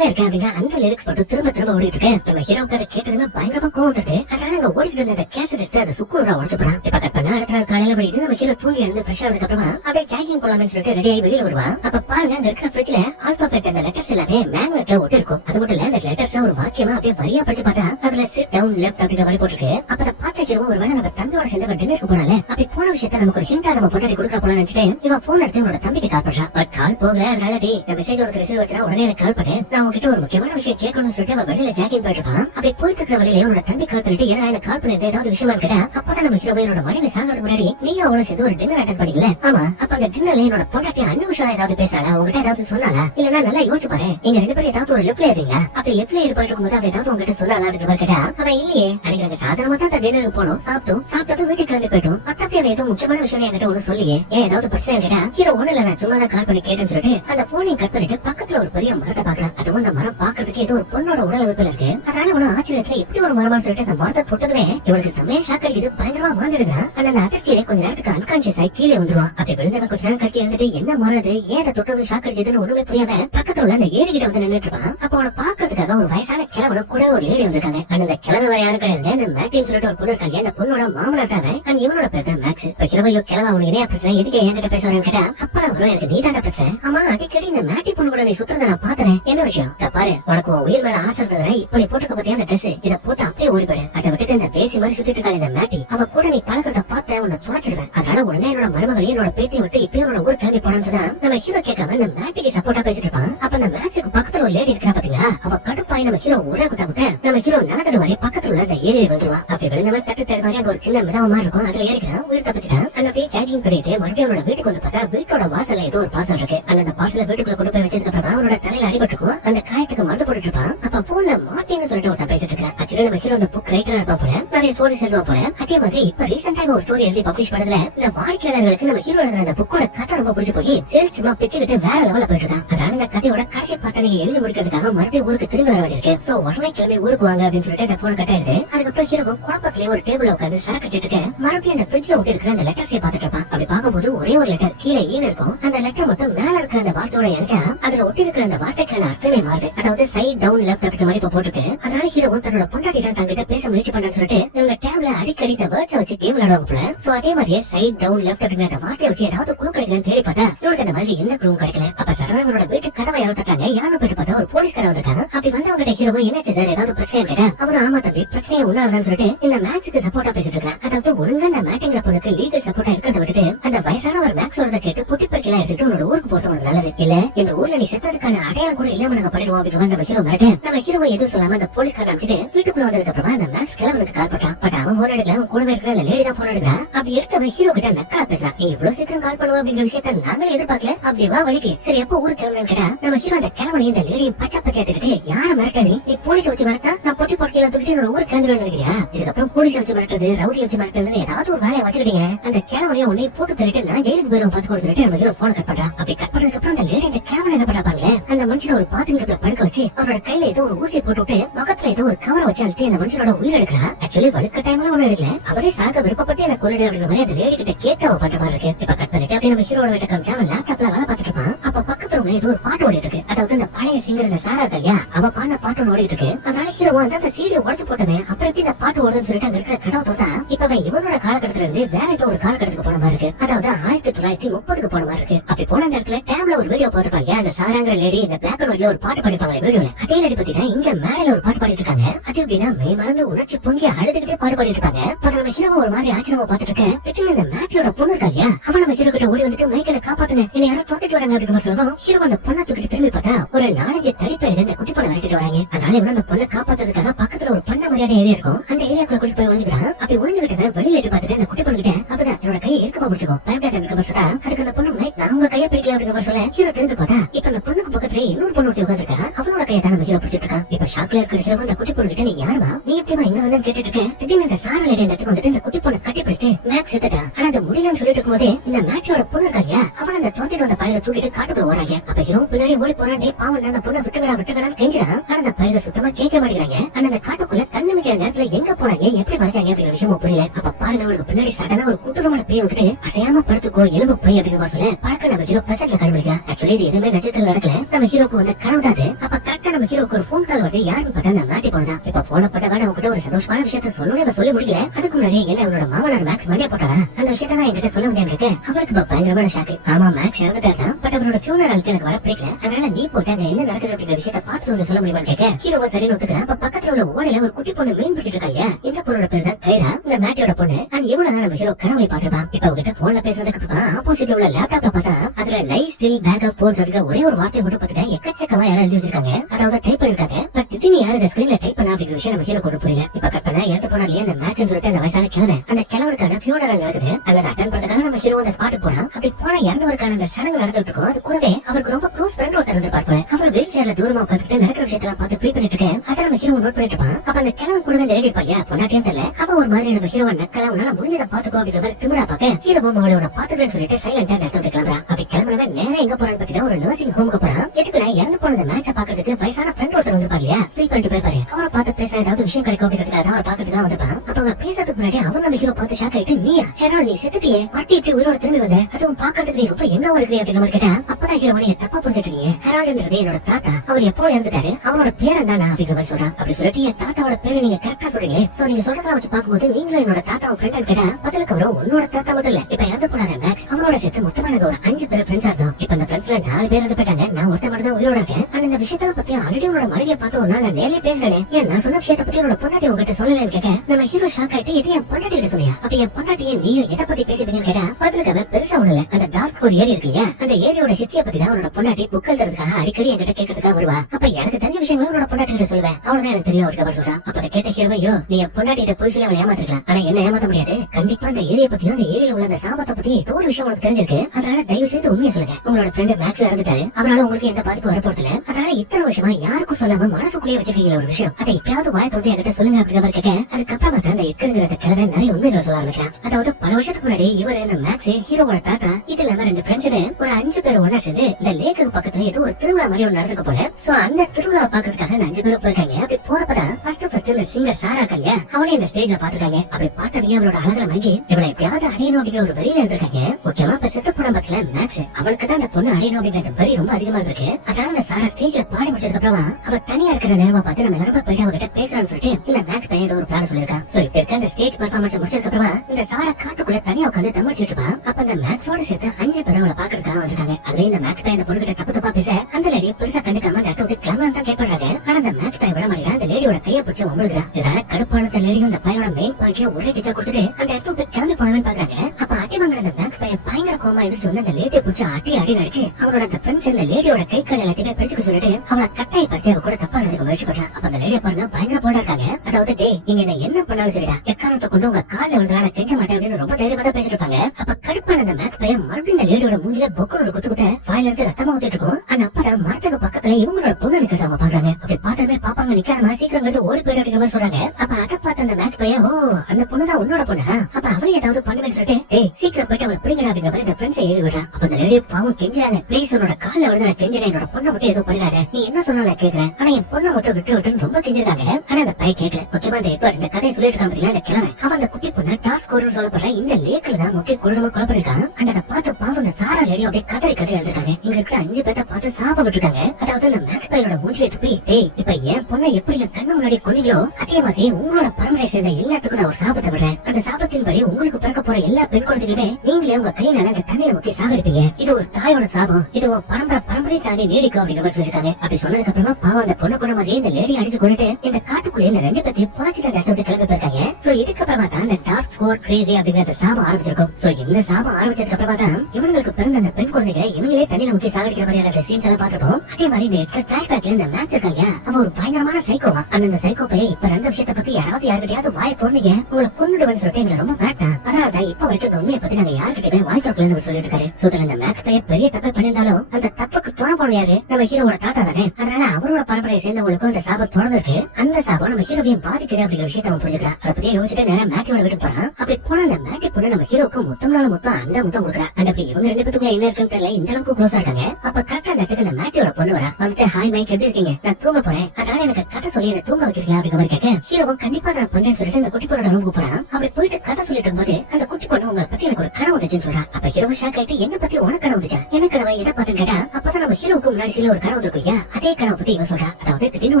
இருக்கேன் அப்படின்னா அந்த லிரிக்ஸ் மட்டும் திரும்ப திரும்ப ஓடிட்டு இருக்கு. நம்ம ஹீரோக்கு அதை கேட்டதுமே பயங்கரமா கோவம் வருது. அதனால அங்க ஓடிட்டு இருந்த அந்த கேசட் எடுத்து அதை சுக்குநூறா உடைச்சு போறான். இப்ப கட் பண்ணா அடுத்த நாள் காலையில படிக்குது. நம்ம ஹீரோ தூங்கி எழுந்து ஃப்ரெஷ் ஆனதுக்கு அப்புறமா அப்படியே ஜாகிங் போலாம்னு சொல்லிட்டு ரெடி ஆகி வெளியில வருவான். அப்ப பாருங்க அங்க இருக்கிற ஃப்ரிட்ஜ்ல ஆல்பாபெட் அந்த லெட்டர்ஸ் எல்லாமே மேக்னெட்ல ஒட்டி இருக்கும். அது மட்டும் இல்ல அந்த லெட்டர்ஸ் ஒரு வாக்கியமா அப்படியே வரியா படிச்சு பார்த்தா அதுல சிட் டவுன் லெஃப்ட் அப்படிங்கிற மாதிரி போட்டுருக்கு. அப்ப அதை பார்த்த ஹீரோ ஒருவேளை நம்ம தம்பியோட சேர்ந்து டின்னருக்கு போனால அப்படி போன விஷயத்த நமக்கு ஒரு ஹிண்டா நம்ம பொண்டாட்டி கொடுக்க போலாம் நினைச்சிட்டு இவன் போன் எடுத்து உன்னோட தம்பிக்கு கால் பண்றான். பட் கால் போகல. அதனால இந்த மெசேஜ் உனக்கு ரிசீவ் வச்சா உடனே எனக்கு கால் பண்ணேன். நான் உங்ககிட்ட ஒரு முக்கியமான விஷயம் கேட்கணும்னு சொல்லிட்டு அவன் வெளியில ஜாக்கிங் போயிட்டு இருப்பான். அப்படி போயிட்டு இருக்கிற வழியில உன்னோட தம்பி கால் பண்ணிட்டு ஏன்னா எனக்கு கால் பண்ணது ஏதாவது விஷயமா கேட்டா அப்பதான் நம்ம ஹீரோ என்னோட மனைவி சாகிறதுக்கு முன்னாடி நீங்க அவளை சேர்ந்து ஒரு டின்னர் அட்டெண்ட் பண்ணீங்களே. ஆமா அப்ப அந்த டின்னர்ல என்னோட பொண்டாட்டி அன்னிஷா ஏதாவது பேசாளா உங்ககிட்ட ஏதாவது சொன்னாலா இல்லன்னா நல்லா யோசிச்சு பாரு நீங்க ரெண்டு பேரும் ஏதாவது ஒரு லெஃப்ட்ல இருந்தீங்களா அப்படி லெஃப்ட்ல போயிட்டு இருக்கும்போது அவ ஏதாவது உங்ககிட்ட சொன்னாலா அப்படிங்கிற மாதிரி கேட்டா அவன் இல்லையே அன்னைக்கு சாதாரணமா தான் டின்னருக்கு போனோம் சாப்பிட்டதும் வீட்டுக்கு கிளம்பி போயிட்டோம் மத்தப்படி அவன் ஏதோ முக்கியமான விஷயம் என்கிட்ட ஒண்ணு சொல்லியே ஏன் ஏதாவது பிரச்சனை கேட்டா ஹீரோ ஒண்ணு இல்ல நான் சும்மா தான் கால் பண்ணி கேட்டேன்னு சொல்லிட்டு அந்த போனையும் கட் பண்ணிட்டு பக்கத்துல ஒரு பெரிய மரத்தை பாக்கலாம். அதுவும் அந்த மரம் பாக்குறதுக்கு ஏதோ ஒரு பொண்ணோட உடல் அமைப்புல இருக்கு. அதனால உன ஆச்சரியத்துல எப்படி ஒரு மரமா சொல்லிட்டு அந்த மரத்தை தொட்டதுமே இவனுக்கு செமையா ஷாக் அடிக்குது. பயங்கரமா மாந்துடுங்க. அந்த அதிர்ச்சியில கொஞ்ச நேரத்துக்கு அன்கான்சியஸ் ஆகி கீழே வந்துருவான். அப்படி விழுந்தவன் கொஞ்ச நேரம் கழிச்சு இருந்துட்டு என்ன மரம் அது ஏன் அதை தொட்டது ஷாக் அடிச்சதுன்னு ஒண்ணுமே புரியாம பக்கத்துல உள்ள அந்த ஏரி கிட்ட வந்து நின்னுட்டு இருப்பான். அப்ப அவனை பாக்குறதுக்காக ஒரு வயசான கிழவன கூட ஒரு லேடி வந்திருக்காங்க. அந்த கிழமை வேற யாரும் கிடையாது அந்த மேட்டின்னு சொல்லிட்டு ஒரு பொண்ணு இருக்காங்க. அந்த பொண்ணோட மாமனார் தான் அண்ட் இவனோட பேர் தான் மேக்ஸ். இப்ப கிழவையோ கிழவா அவனுக்கு என்ன பிரச்சனை எதுக்கு என்கிட்ட பேச வரேன்னு கேட்டா அப்பதான் வரும் எனக்கு நீ தாண்ட பிரச்சனை. ஆமா அடிக்கடி இந்த மேட்டி பொண்ணு கூட நீ சுத்துறத நான் பாத்துறேன் என்ன விஷயம் பாரு உனக்கு உயிர் மேல ஆசை இருந்ததுனா இப்ப நீ போட்டுக்க பத்தியா அந்த ட்ரெஸ் இதை போட்டு அப்படியே ஓடி போயிடு. அதை விட்டுட்டு இந்த பேசி மாதிரி சுத்திட்டு இருக்காங்க இந்த மேட்டி அவ கூட நீ பழக்கிறத பார்த்த உன்னை துணைச்சிருவேன். அதனால உடனே என்னோட மருமகளையும் என்னோட பேத்தையும் விட்டு இப்பயே உன்னோட ஊர் கிளம்பி போனான்னு சொன்னா நம்ம ஹீரோ கேட்காம இந்த மேட்டிக்கு சப்போர்ட்டா பேசிட்டு இருப்பான். அப்ப அந்த மேட்சுக்கு பக்கத்துல ஒரு லேடி இருக்கா பாத்தீங்களா அவ கடுப்பாய் நம்ம ஹீரோ ஒரே குத்தா குத்த நம்ம ஹீரோ நடந்து வரை பக்கத்துல உள்ள அந்த ஏரியை விழுந்துருவா. அப்படி விழுந்தவன் தட்டு தடு மாதிரி அங்க ஒரு சின்ன மிதவ மாதிரி இருக்கும். அதுல ஏறிக்கிறான் உயிர் தப்பிச்சுட்டான். அந்த அப்படியே ஜாகிங் பண்ணிட்டு மறுபடியும் அவனோட வீட்டுக்கு வந்து பார்த்தா வீட்டோட வாசல்ல ஏதோ ஒரு பார்சல் இருக்கு. அந்த பார்சலை வீட்டுக்குள்ள கொண்டு போய் வச்சதுக்கு அப்புறமா அவனோட தலையில அடிபட்டுருக்கும். அந்த காயத்துக்கு மருந்து போட்டுட்டு இருப்பான். அப்ப போன்ல மார்ட்டின்னு சொல்லிட்டு ஒருத்தன் பேசிட்டு இருக்கான். ஆக்சுவலி நம்ம ஹீரோ அந்த புக் ரைட்டரா இருப்பா போல நிறைய ஸ்டோரிஸ் எழுதுவா போல. அதே மாதிரி இப்ப ரீசெண்டா ஒரு ஸ்டோரி எழுதி பப்ளிஷ் பண்ணதுல இந்த வாடிக்கையாளர்களுக்கு நம்ம ஹீரோ எழுதுற அந்த புக்கோட கதை ரொம்ப பிடிச்சு போய் சேல்ஸ் சும்மா பிச்சுக்கிட்டு வேற லெவல்ல போயிட்டு இருக்கான். அதனால இந்த கதையோட கடைசி பாட்டை நீங்க எழுதி முடிக்கிறதுக்காக மறுபடியும் ஊருக்கு திரும்பி வர வேண்டியிருக்கு. சோ உடனே கிளம்பி ஊருக்கு வாங்க அப்படின்னு சொல்லிட்டு அந்த போனை கட் ஆயிடுது. அதுக்கப்புறம் ஹீரோ குழப்பத்திலேயே ஒரு டேபிள்ல உட்காந்து சரக்கு அடிச்சிட்டு இருக்க மறுபடியும் அந்த ஃப்ரிட்ஜ்ல ஒட்டி இருக்கிற அந்த லெட்டர்ஸை பாத்துட்டு இருப்பான். அப்படி பார்க்கும்போது ஒரே ஒரு லெட்டர் கீழே ஈடு இருக்கும். அந்த லெட்டர் மட்டும் மேல இருக்கிற அந்த வார்த்தையோட இணைச்சா அதுல ஒட்டி இருக்கிற அந்த வார்த்தைக்கான அர்த்தமே மாறுது. அதாவது சைட் டவுன் லெஃப்ட் அப்படிங்கிற மாதிரி இப்ப போட்டுருக்கு. அதனால ஹீரோ தன்னோட பொண்டாட்டி தான் தங்கிட்ட பேச முயற்சி பண்றேன்னு சொல்லிட்டு இவங்க டேப்ல அடிக்கடி இந்த வேர்ட்ஸ் வச்சு கேம் விளையாடுவாங்க போல. சோ அதே மாதிரியே சைட் டவுன் லெஃப்ட் அப்படிங்கிற அந்த வார்த்தையை வச்சு ஏதாவது குழு கிடைக்குதுன்னு தேடி பார்த்தா இவனுக்கு அந்த மாதிரி எந்த குழுவும் கிடைக்கல. அப்ப சடனா இவரோட வீட்டு கதவை யாரோ தட்டாங்க. யாரும் போயிட்டு பார்த்தா ஒரு போலீஸ்கார வந்திருக்காங்க. அப்படி வந்தவங்க ஹீரோ என்னாச்சு சார் ஏதாவது பிரச்சனை கேட்டா அவரு ஆமா தம்பி பிரச்சனையை உன்னாலதான் சொல்லிட்டு இந்த மேட்சுக்கு சப்போர்ட்டா பேசிட்டு இருக்கான். அதாவது ஒழுங்கா அந்த மேட்டிங்கிற பொண்ணுக்கு லீகல் சப்போர்ட்டா இருக்கிறத விட்டுட்டு அந்த வயசான ஒரு மேக்ஸ் வரத கேட்டு புட்டி பறிக்கலாம் எடுத்துட்டு உன்னோட ஊருக்கு போறது உனக்கு நல்லது இல்ல. இந்த ஊர்ல நீ செத்ததுக்கான அடையாளம் கூட இல்லாம நாங்க பண்ணிடுவோம் அப்படின்னு நம்ம ஹீரோ மிரட்ட நம்ம ஹீரோ எதுவும் சொல்லாம அந்த போலீஸ்காரன் அமைச்சிட்டு வீட்டுக்குள்ள வந்ததுக்கு அப்புறமா அந்த மேக்ஸ் கிளவனுக்கு கால் பண்றான். பட் அவன் போன் எடுக்கல. அவன் கூடவே இருக்கிற அந்த லேடி தான் போன் எடுக்கிறா. அப்படி எடுத்தவன் ஹீரோ கிட்ட நக்கலா பேசுறான். நீ இவ்வளவு சீக்கிரம் கால் பண்ணுவா அப்படிங்கிற விஷயத்த நாங்களே எதிர்பார்க்கல. அப்படி வா வழிக்கு சரி எப்ப ஊருக்கு கிளம்புன்னு கேட்டா நம்ம ஹீரோ அந்த கிளவனையும் இந்த லேடியும் பச்சை பச்சை எடுத்துட்டு யார மிரட்ட நீ போலீஸ் வச்சு மிரட்டா நான் பொட்டி பொட்டியில தூக்கிட்டு என்னோட ஊருக்கு கிளம்பிடுவேன் நினைக்கிறியா? இதுக்கப்புறம் போலீஸ் வச்சு மிரட்டது ரவுடி வச்சு மிரட்டது ஏதாவது ஒரு வேலையை வச்சுக்கிட்டீங்க. அந்த கிளவனையும் உன்னை போட்டு தள்ளிட்டு நான் ஜெயிலுக்கு போயிடும் பாத்துக்கோ சொல்லிட்டு நம்ம ஹீரோ போன கட் பண்றான். அப்படி கட் பண்ணதுக்கு அப்புறம் அந்த லேடி அந்த கிளவனை என்ன பண்ணா பாருங்க அந்த மனுஷனை ஒரு பாத்திரத்துல படுக்க வச்சு அவரோட கையில ஏதோ ஒரு ஊசியை போட்டு முகத்துல ஏதோ ஒரு கவரை வச்சு அழுத்தி அந்த மனுஷனோட உயிர் எடுக்கிறா. ஆக்சுவலி வழுக்க டைம்ல ஒண்ணு எடுக்கல. அவரே சாக விருப்பப்பட்டு அந்த கொள்ளிடு அப்படிங்கிற மாதிரி அந்த லேடி கிட்ட கேட்டு அவ பண்ற மாதிரி இருக்கு. இப்ப கட் பண்ணிட்டு அப்படியே நம்ம ஹீரோட வீட்டை காமிச்சா அவன் லேப்டாப்ல வேலை பார்த்துட்டு இருப்பான். அப்ப பக்கத்துல பாத்ரூம்ல ஏதோ ஒரு பாட்டு ஓடிட்டு இருக்கு. அதாவது இந்த பழைய சிங்கர் இந்த சாரா இல்லையா, அவ பாடின பாட்டு ஓடிட்டு இருக்கு. அதனால ஹீரோ அந்த சீடியை உடைச்சு போட்டவே அப்புறம் எப்படி இந்த பாட்டு ஓடுதுன்னு சொல்லிட்டு அங்க இருக்கிற கதவை தோட்டா இப்ப இவனோட காலகட்டத்துல இருந்து வேற ஏதோ ஒரு காலகட்டத்துக்கு போன மாதிரி இருக்கு. அதாவது 1930க்கு போன மாதிரி இருக்கு. அப்படி போன அந்த இடத்துல டேப்ல ஒரு வீடியோ பார்த்துருப்பாங்க. அந்த சாராங்கிற லேடி இந்த பிளாக் அண்ட் ஒயிட்ல ஒரு பாட்டு பாடிப்பாங்க வீடியோல. அதே லேடி பத்தி தான் இங்க மேடையில ஒரு பாட்டு பாடிட்டு இருக்காங்க. அது எப்படின்னா மெய் மறந்து உணர்ச்சி பொங்கி அழுதுகிட்டே பாட்டு பாடிட்டு இருக்காங்க. அப்ப நம்ம ஹீரோ ஒரு மாதிரி ஆச்சரியமா பாத்துட்டு இருக்கேன். திடீர்னு இந்த மேட்டியோட பொண்ணு இருக்கா இல்லையா, அவன் நம்ம ஹீரோ கிட்ட ஓடி வந்துட்டு மைக்கனை காப்பாத்துங்க, என்ன யாரும் துரத்திட்டு வராங்க அப்படின்னு சொல்லுவோம். ஹீரோ அந்த பொண்ணை தூக்கிட்டு திரும்பி பார்த்தா ஒரு 4-5 தடிப்பையில இந்த குட்டி பொண்ணை விரட்டிட்டு வராங்க. அதனால இவன் அந்த பொண்ணை காப்பாத்துறதுக்காக பக்கத்துல ஒரு பண்ண மரியாதை ஏரியா இருக்கும். அந்த ஏரியாக்குள்ள கூட்டிட்டு போய் ஒளிஞ்சுக்கிறான். அப்படி ஒளிஞ்சுக்கிட்டு வெளியில எட்டு பார்த்துட்டு அந்த குட்டி பொண்ணு கிட்ட அப்பதான் என்னோட கையை இறுக்கமா பிடிச்சுக்கோ, பயப்படாத அப்படின்னு சொல்றா. அதுக்கு அந்த பொண்ணு மைக் நான் உங்க கையை பிடிக்கல அப்படின்னு சொல்ல ஹீரோ திரும்பி பார்த்தா இப்ப அந்த பொண்ணுக்கு பக்கத்துல இன்னொரு பொண்ணு ஒருத்தி உட்காந்துருக்கா. அவளோட கையை தான் நம்ம ஹீரோ பிடிச்சிட்டு இருக்கான். இப்ப ஷாக்ல இருக்கிற ஹீரோ அந்த குட்டி பொண்ணு கிட்ட நீ யாருமா, நீ எப்படிமா இங்க வந்து கேட்டுட்டு இருக்க. திடீர்னு இந்த சாரா லேடி இந்த இடத்துக்கு வந்துட்டு இந்த குட்டி பொண்ணை கட்டி பிடிச்சு மேக்ஸ் செத்துட்டா. ஆனா அந்த முடியலன்னு சொல்லிட்டு இருக்கும்போதே இந்த மேட்டியோட பொண்ணு இருக்கா இல்லையா, அவளை அந்த துரத்திட்டு வந்த பையனை தூக்கிட்டு காட்டுக்குள்ள ஓடுறாங்க. அப்ப ஹீரோ பின்னாடி ஓடி போறான். டே பாவம் அந்த பொண்ணை விட்டுக்கடான்னு கெஞ்சிடான். ஆனா அந்த பையனை சுத்தமா கேட்க மாட்டேங்கிறாங்க. ஆனா அந்த காட்டுக்குள்ள கண்ணுமிக்கிற நேரத்துல எங்க போனாங்க எப்படி மறைச்சாங்க அப்படிங்கிற விஷயமும் புரியல. அப்ப பாருங்க அவளுக்கு பின்னாடி சடனா ஒரு குட்டுரமான பேய் விட்டுட்டு அசையாம படுத்துக்கோ எலும்பு போய் அப்படின்னு சொல்ல பழக்க நம்ம ஹீரோ பிரச்சனை கண்டுபிடிக்கலாம். ஆக்சுவலி இது எதுவுமே நட்சத்திரம் நடக்கல, நம்ம ஹீரோக்கு வந்து கனவுதான். அப்ப கரெக்டா நம்ம ஹீரோக்கு ஒரு போன் கால் வருது. யாருன்னு பார்த்தா அந்த மேட்டி போனதான். இப்ப போன பட்டவன அவங்ககிட்ட ஒரு சந்தோஷமான விஷயத்த சொல்லணும் சொல்லி முடியல. அதுக்கு முன்னாடி என்ன அவனோட மாமனார் மேக்ஸ் மண்டியா போட்டாரா, அந்த விஷயத்த நான் என்கிட்ட சொல்ல வந்தேன் இருக்கு. அவளுக்கு இப்ப பயங்கரமான ஷாக்கு. ஆமா மேக்ஸ் இறந்துட்டாரு, பட் அவரோட ஃபியூனரலுக்கு எனக்கு வர பிடிக்கல. அதனால நீ போட்டாங்க என்ன நடக்குது அப்படிங்கிற விஷயத்த பார்த்து வந்து சொல்ல முடியுமான்னு கேட்க ஹீரோவை சரி ஒத்துக்கிறேன். அப்ப பக்கத்துல உள்ள ஓடையில ஒரு குட்டி பொண்ணு மீன் பிடிச்சிட்டு இருக்காங்க. இந்த பொண்ணோட பேர் தான் கைரா, இந்த மேட்டியோட பொண்ணு. அண்ட் இவ்வளவுதான் நம்ம ஹீரோ கனவுல பாத்துருப்பான். இப்ப அவகிட்ட போன்ல பேசுறதுக்கு அப்புறமா ஆப்போசிட்ல உள்ள லேப்டாப்ல பார்த்தா அதுல life still pack of bones அப்படிங்கிற ஒரே ஒரு வார்த்தை மட்டும் பார்த்துட்டேன். எக்கச்சக்கமா யாரும் எழுதி வச்சிருக்காங்க, அதாவது டைப் பண்ணிருக்காங்க. பட் திடீர்னு யாரு இந்த ஸ்கிரீன்ல டைப் பண்ணா அப்படிங்கிற விஷயம் நம்ம ஹீரோ கொண்டு புரியல. இப்ப கட் பண்ணா எடுத்து போனாலே அந்த மேட்ச் சொல்லிட்டு அந்த வயசான கிழமை அந்த கிழவனுக்கான ஃபியூனரல் நடக்குது. அங்க அட்டன் பண்றதுக்காக நம்ம ஹீரோ அந்த ஸ்பாட்டுக்கு போறான். அப்படி போனா இறந்தவருக்கான அந்த சடங்கு நடந்துட்டு இருக்கும். அது கூடவே அவருக்கு ரொம்ப க்ளோஸ் ஃப்ரெண்ட் ஒருத்தர் இருந்து பார்ப்பேன். அவர் வீல் சேர்ல தூரமா உட்காந்துட்டு நடக்கிற விஷயத்தெல்லாம் பார்த்து ஃபீல் பண்ணிட்டு இருக்கேன். அதை நம்ம ஹீரோ நோட் பண்ணிட்டு இருப்பான். அப்ப அந்த கிழவன் கூட இந்த ரெடி இருப்பாங்க பொண்ணாட்டியும் தெரியல. அவ ஒரு மாதிரி நம்ம ஹீரோவை நக்கலா உன்னால முடிஞ்சதை பாத்துக்கோ அப்படிங்கிற மாதிரி திமிரா பாக்க ஹீரோவும் அவளோட பாத்துக்கிறேன்னு சொல்லிட்டு சைலண்டா நஷ்டம் கிளம்புறான். அப்படி கிளம்புறவன் நேரம் எங்க போறான்னு பாத்தீங்கன்னா ஒரு நர்சிங் ஹோமுக்கு போறான். எதுக்குன்னா இறந்து போன அந்த மேட்ச பாக்குறதுக்கு வயசான ஃப்ரெண்ட் ஒருத்தர் வந்து பாருங்க ஃபீல் பண்ணிட்டு போயிருப்பாரு. அவரை பார்த்து பேச ஏதாவது விஷயம் கிடைக்கும் அப்படிங்கிறதுக்காக அவர் பாக்கிறதுக்கு வந்துட்டான். அப்ப அவன் பேசுறதுக்கு முன்னாடி அவர் நம்ம ஹீரோ பார்த்து ஷாக் ஆயிட்டு நீயா ஹெரால் நீ செத்துட்டியே மட்டி இப்படி உயிரோட திரும்பி வந்த, அதுவும் பாக்கிறதுக்கு நீ ரொம்ப என்ன இருக்கிறீ அப்படிங்கிற மாதிரி கேட்டா அப்பதான் ஹீரோ நீ தப்பா புரிஞ்சுட்டீங்க. ஹெரால்ன்றது என்னோட தாத்தா, அவர் எப்போ இறந்துட்டாரு, அவரோட பேரன் தானா அப்படிங்கிற மாதிரி சொல்றான். அப்படி சொல்லிட்டு என் தாத்தாவோட பேரை நீங்க கரெக்டா சொல்றீங்க. சோ நீங்க சொல்றதா வச்சு பாக்கும்போது நீங்களும் என்னோட தாத்தா ஃப்ரெண்ட் கேட்டா பதிலுக்கு அவரும் உன்னோட தாத்தா மட்டும் இல்ல இப்ப இறந்து போனாரு மேக்ஸ் அவரோட சேர்த்து மொத்தமான ஒரு 5 பேர் ஃப்ரெண்ட்ஸா இருந்தோம். இப்ப அந்த ஃப்ரெண்ட்ஸ்ல 4 பேர் இருந்து போயிட்டாங்க, நான் ஒருத்த மட்டும் தான் உயிரோட இருக்கேன். ஆனா இந்த விஷயத்த பத்தி ஆல்ரெடி உன்னோட மனைவியை பார்த்து ஒரு நாள் நான் நேர்லயே பேசுறேன். ஏன் நான் சொன்ன விஷயத்த பத்தி என்னோட பொண்டாட்டி உங்ககிட்ட சொல்லலன்னு கேட்க நம்ம ஹீரோ ஷாக் ஆயிட்டு இது என் பொண்டாட்டி கிட்ட சொன்னியா, அப்ப என் பொண்டாட்டியை நீயும் எதை பத்தி பேசிப்பீங்கன்னு கேட்டா பதிலுக்கு அவன் பெருசா ஒண்ணு இல்ல அந்த டார்க் ஒரு ஏரி இருக்கு இல்லையா, அந்த ஏரியோட ஹிஸ்டரியை பத்தி தான் அவனோட பொண்டாட்டி புக் எழுதுறதுக்காக அடிக்கடி என்கிட்ட கேட்கறதுக்காக வருவா. அப்ப எனக்கு தெரிஞ்ச விஷயங்களும் உன்னோட பொண்டாட்டி கிட்ட சொல்லுவேன், அவ்வளவுதான் எனக்கு தெரியும் அப்படின்னு சொல்றான். அப்ப அதை கேட்ட ஹீரோ ஐயோ நீ என் பொண்டாட்டி கிட்ட போய் சொல்லி அவளை ஏமாத்திருக்கலாம், ஆனா என்ன ஏமாத்த முடியாது. கண்டிப்பா அந்த ஏரியா பத்தியும் அந்த ஏரியில உள்ள அந்த சாபத்தை பத்தி ஏதோ ஒரு விஷயம் உங்களுக்கு தெரிஞ்சிருக்கு. அதனால தயவு செய்து உண்மையை சொல்லுங்க. உங்களோட ஃப்ரெண்ட் மேக்ஸ் இறந்துட்டாரு, அவனால உங்களுக்கு எந்த பாதிப்பு வரப்போறதில்ல. அதனால இத்தனை வருஷமா யாருக்கும் சொல்லாம மனசுக்குள்ளேயே வச்சிருக்கீங்க ஒரு விஷயம், அதை எப்பயாவது வாய் தொட்டி என்கிட்ட சொல்லுங்க அப்படிங்கிற மாதிரி கேட்க அதுக்கப்புறமா தான் அந்த இருக்கிற கிழமை நிறைய உண்மைகளை சொல்ல ஆரம்பிக்கிறான். அதாவது பல வருஷத்துக்கு முன்னாடி இவரு இந்த மேக்ஸ் ஹீரோவோட தாத்தா இது இல்லாம 2 ஃப்ரெண்ட்ஸ் ஒரு 5 பேர் ஒன்னா சேர்ந்து இந்த லேக்கு பக்கத்துல ஏதோ ஒரு திருவிழா மாதிரி ஒன்று நடந்துக்க போல. சோ அந்த திருவிழா பாக்குறதுக்காக 5 பேரும் போயிருக்காங்க. அப்படி போறப்பதான் ஃபர்ஸ்ட் இந்த சிங்கர் சாரா இருக்காங்க, அவளே இந்த ஸ்டேஜ்ல பாத்துருக்காங்க. அப்படி பார்த்தவங்க அவளோட அழகுல வாங்கி இவளை எப்பயாவது அடையணும் அப்படிங்கிற ஒரு வரியில இருந்திருக்காங்க. முக்கியமா இப்ப செத்து போன பக்கத்துல மேக்ஸ் அவளுக்கு தான் அந்த பொண்ணு அடையணும் அப்படிங்கிற வரி ரொம்ப அதிகமா இருக்கு. அதனால அந்த சாரா ஸ்டேஜ்ல பாடி முடிச்சதுக்கு அப்புறமா அவ தனியா இருக்கிற நேரமா பார்த்து நம்ம எல்லாரும் போயிட்டு அவகிட்ட பேசலாம்னு சொல்லிட்டு இந்த மேக்ஸ் பையன் ஏதோ ஒரு பிளான் சொல்லிருக்கான். சோ இப்ப இருக்க அந்த ஸ்டேஜ் பெர்ஃபார்மன்ஸ் முடிச்சதுக்கு அப்புறமா இந்த சாரா காட்டுக்குள்ள தனியா உட்காந்து தமிழ்ச்சிட்டு இருப்பான். அப்ப அந்த மேக்ஸோட சேர்த்து 5 பேர் அவளை பாக்குறதுக்காக வந்திருக்காங்க. அதுல இந்த மேக்ஸ் பையன் அந்த பொண்ணு கிட்ட தப்பு தப்பா பேச அந்த லேடி பெருசா கண்டுக்காம அந்த இடத்த விட்டு கிளம்பலாம் தான் ட்ரை பண்றாங்க. ஆனா அந்த மேக்ஸ் பையன் விட மாட்டேங்கிறான், அந்த லேடியோட கையை பிடிச்சி ஒம்பளுக்குறான். இதனால கடுப்பான லேடியும் அந்த பையனோட மெயின் பாயிண்ட்லயே ஒரே டிச்சா கொடுத்துட்டு அந்த இடத்த விட்டு கிளம்பி போனவன்னு பாக்குறாங்க. அப்ப அட்டி வாங்குற அந்த மேக்ஸ் பையன் பயங்கர கோமா எதிர்த்து வந்து அந்த லேடியை பிடிச்சி அடி நடிச்சு அவனோட அந்த ஃப்ரெண்ட்ஸ் இந்த லேடியோட கை கால் எல்லாத்தையுமே பிடிச்சுக்க சொல்லிட்டு அவளை கட்டாயப்படுத்தி அவ கூட தப்பா நடந்துக்க முயற்சி பண்றான். அப்ப அந்த லேடியை பாருங்க பயங்கர போல இருக்காங்க. அதாவது டே நீங்க என்ன பண்ணாலும் சரிடா எக்காரணத்தை கொண்டு உங்க காலில் விழுந்தா கெஞ்ச மாட்டேன் அப்படின்னு ரொம்ப தைரியமா தான் பேசிட்டு இருப்பாங்க. அப்ப கடுப்பான அந்த மேக்ஸ் பையன் மறுபடியும் இந்த லேடியோட மூஞ்சில பொக்கனோட குத்து வாயில இருந்து ரத்தமா ஊத்திட்டு இருக்கும். ஆனா அப்பதான் மரத்துக்கு பக்கத்துல இவங்களோட பொண்ணு நிக்கிறது அவங்க பாக்குறாங்க. அப்படி பார்த்ததுமே பாப்பாங்க நிக்காம சீக்கிரம் வந்து ஓடி போயிடு அப்படிங்கிற மாதிரி சொல்றாங்க. அப்ப அதை பார்த்த அந்த மேக்ஸ் பையன் ஓ அந்த பொண்ணுதான் உன்னோட பொண்ணா, அப்ப அவளை ஏதாவது பண்ணுவேன்னு சொல்லிட்டு ஏய் சீக்கிரம் போயிட்டு அவளை பிடிங்கடா அப்படிங்கிற மாதிரி இந்த ஃப்ரெண்ட்ஸை ஏறி விடுறான். அப்ப அந்த லேடியை பாவம் கெஞ்சுறாங்க, பிளீஸ் உன்னோட காலில் விழுந்து நான் கெஞ்சுறேன், என்னோட பொண்ணை மட்டும் ஏதோ பண்ணிடாத, நீ என்ன சொன்னாலும் கேட்கிறேன், ஆனா என் பொண்ணை மட்டும் விட்டு ரொம்ப கெஞ்சிருக்காங்க. ஆனா அந்த பையன் கேட்கல. முக்கியமா இந்த எப்ப இந்த கதையை சொல்லிட்டு இருக்கான் அந்த கிழமை அவன் அந்த குட்டி பொண்ணை டாஸ்க் சொல்லப்படுற இந்த லேக்ல தான் முக்கிய கொடூரமா கொலை பண்ணிருக்கான். அந்த அதை பார்த்து பாவம் அந்த சாரா லேடி அப்படியே கதறி கதறி எழுதிருக்காங்க. இங்க இருக்கிற 5 பேத்த பார்த்து சாப விட்டுருக்காங்க. அதாவது அந்த மேக்ஸ் பையனோட மூஞ்சிலே துப்பி, டேய் இப்ப என் பொண்ணை எப்படி என் கண்ணு முன்னாடி கொன்னீங்களோ அதே மாதிரி உங்களோட பரம்பரை சேர்ந்த எல்லாத்துக்கும் நான் ஒரு சாபத்தை விடுறேன். அந்த சாபத்தின்படி உங்களுக்கு பிறக்க போற எல்லா பெண் குழந்தைகளுமே நீங்களே உங்க கையினால அந்த தண்ணியில முக்கி சாகடிப்பீங்க. இது ஒரு தாயோட சாபம். இது உன் பரம்பரை தாண்டி நீடிக்கும் அப்படிங்கிற மாதிரி சொல்லிருக்காங்க. அப்படி சொன்னதுக்கு அப்புறமா பாவம் அந்த பொண்ணு கொண்ட மாதிரி இந்த லேடி அடிச்சு கொண்டுட்டு இந்த காட்டுக்குள்ளே இந்த 2 பேத்தையும் புதைச்சிட்டு அந்த இடத்த விட்டு கிளம்பி போயிருக்காங்க. சோ இதுக்கப்புறமா தான் இந்த டார்க் ஸ்கோர் கிரேசி அப்படிங்கிற சாபம் ஆரம்பிச்சிருக்கும். சோ இந்த சாபம் ஆரம்பிச்சதுக்கு அப்புறமா தான் இவங்களுக்கு பிறந்த அந்த பெண் குழந்தைகளை இவங்களே தண்ணியில முக்கி சாகடிக்கிற மாதிரியான சீன்ஸ் எல்லாம் பார்த்திருப்போம். அதே மாதிரி இந்த பிளாஷ்பேக்ல இந்த மேட்ச் இருக்காங்க, அவ ஒரு பயங்கரமான சைக்கோவா. அந்த சைக்கோ பையன் இப்ப 2 விஷயத்தை பத்தி யாருக்கிட்டையாவது வாயை தோணுங்க உங்களை கொன்னுடுவேன்னு சொல்லிட்டு எங்களை ரொம்ப மிரட்டா. அதனாலதான் இப்ப வரைக்கும் இந்த உண்மையை பத்தி நாங்க யாருக்கிட்டயுமே வாய் திறக்கலன்னு சொல்லிட்டு இருக்காரு. சோ இந்த மேக்ஸ் பையன் பெரிய தப்பை பண்ணிருந்தாலும் அந்த தப்புக்கு துணை போன யாரு? நம்ம ஹீரோவோட தாத்தா தானே. அதனால அவரோட பரம்பரையை சேர்ந்தவங்களுக்கும் அந்த சாபம் தொடர்ந்து இருக்கு. அந்த சாபம் நம்ம ஹீரோவையும் பாதிக்குது அப்படிங்கிற விஷயத்தை அவன் புரிஞ்சுக்கிறான். அதை பத்தி யோசிச்சுட்டு நேரம் மேட்டியோட வீட்டுக்கு போறான். அப்படி போன அந்த மேட்டி பொண்ணு நம்ம ஹீரோக்கு மொத்தம் அந்த முத்தம் கொடுக்குறா. அந்த அப்படி இவங்க 2 பேத்துக்குள்ள என்ன இருக்குன்னு தெரியல, இந்த அளவுக்கு க்ளோஸா இருக்காங்க. அப்ப கரெக்டா அந்த இடத்துக்கு அந்த மேட்டியோட பொண்ணு வரா. வந்துட்டு, ஹாய் மைக், எப்படி இருக்கீங்க? நான் தூங்க போறேன், அதனால எனக்கு கதை சொல்லி என்ன தூங்க வைக்கிறீங்க அப்படிங்கிற மாதிரி கேட்க, ஹீரோவும் கண்டிப்பா நான் பண்றேன்னு சொல்லிட்டு அந்த குட்டி பொண்ணோட ரூமுக்கு போறான். அப்படி போயிட்டு கதை சொல்லிட்டு இருக்கும்போது அந்த குட்டி பொண்ணு உங்களை பத்தி எனக்கு ஒரு கனவு வந்துச்சுன்னு சொல்றா. அப்ப ஹீரோ ஷாக் ஆயிட்டு, என்ன பத்தி உனக்கு கனவு வந்துச்சா? என்ன கனவை எதை பார்த்துன்னு கேட்டா, அப்பதான் நம்ம ஹீரோவுக்கு முன்னாடி சில ஒரு கனவு இருக்கும் இல்லையா, அதே கனவை பத்தி இவன் சொல்றா. அதாவது திடீர்னு